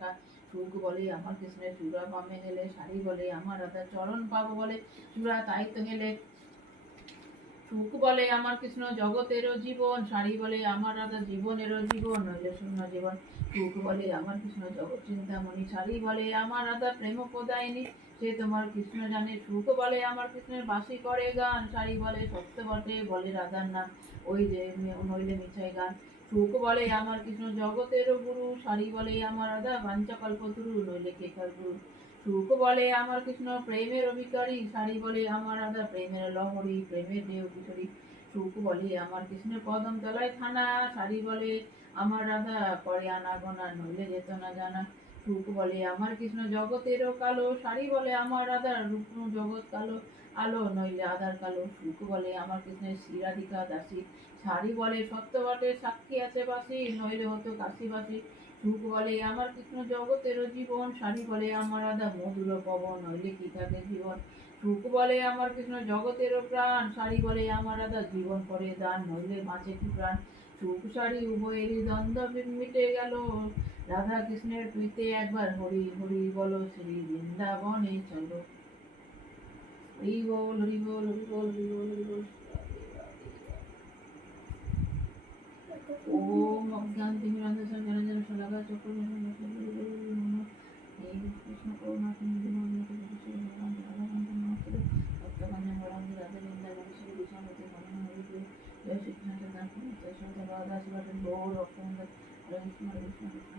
টাকা। সুখ বলে আমার কৃষ্ণের চূড়া বামে হেলে, শাড়ি বলে আমার রাধা চরণ পাবো বলে চূড়া তাই তো হেলে। সুখ বলে আমার কৃষ্ণ জগতেরও জীবন, শাড়ি বলে আমার রাধা জীবনেরও জীবন, নইলে শূন্য জীবন। সুখ বলে আমার কৃষ্ণ জগৎ চিন্তামণি, শাড়ি বলে আমার রাধা প্রেম প্রদায়িনী, সে তোমার কৃষ্ণ জানে। সুখ বলে আমার কৃষ্ণের বাসি করে গান, শাড়ি বলে সত্য বটে বলে রাধার নাম, ওই যে নইলে মিছাই গান। সুখ বলে আমার কৃষ্ণ জগতেরও গুরু, শাড়ি বলে আমার রাধা বাঞ্ছা কল্পতরু, নইলে কেকার গুরু। সুখ বলে আমার কৃষ্ণ প্রেমের অভিকারী, শাড়ি বলে আমার রাধা প্রেমের লহরী, প্রেমের ঢেউ কিশোরী। সুখ বলে আমার কৃষ্ণের কদম তলায় থানা, শাড়ি বলে আমার রাধা করে আনাগোনা, নইলে যেত না জানা। সুখ বলে আমার কৃষ্ণ জগতেরও কালো, শাড়ি বলে আমার রাধার রূপ জগৎ কালো আলো, নইলে আধার কালো। সুখ বলে আমার কৃষ্ণের শ্রীরাধিকা দাসী, শাড়ি বলে সত্য বটে সাক্ষী আছে বাসি, নইলে হতো কাশিবাসী। সুখ বলে আমার কৃষ্ণ জগতেরও জীবন, শাড়ি বলে আমার রাধা মধুর পবন, নইলে কি থাকে জীবন। সুখ বলে আমার কৃষ্ণ জগতেরও প্রাণ, শাড়ি বলে আমার রাধা জীবন করে দান, নইলে বাঁচে কি প্রাণ। সুখ শাড়ি উভয়েরই দ্বন্দ্ব মিটে গেল, রাধা কৃষ্ণের প্রীতে একবার হরি হরি বলো, শ্রী বৃন্দাবনে চলো। হরি বল হরি বল হরি বল হরি বল হরি বল। ওম অজ্ঞানতিমিরান্ধস্য জ্ঞানঞ্জন শলাকায় চক্ষুর্মিলিतं হে কৃষ্ণ করুণা সিন্ধু ভগবান রাধাকান্ত নমস্তে ভক্তকন্যা বরাঙ্গি রাধা বৃন্দাবন শ্রী বিষ্ণুপতি মনন হরি প্রিয় জয় শ্রীকৃষ্ণ চৈতন্য নিত্যানন্দ শ্রীমতি রাধা শিবাচার্য গৌর ভক্তবৃন্দ হরে কৃষ্ণ হরে কৃষ্ণ কৃষ্ণ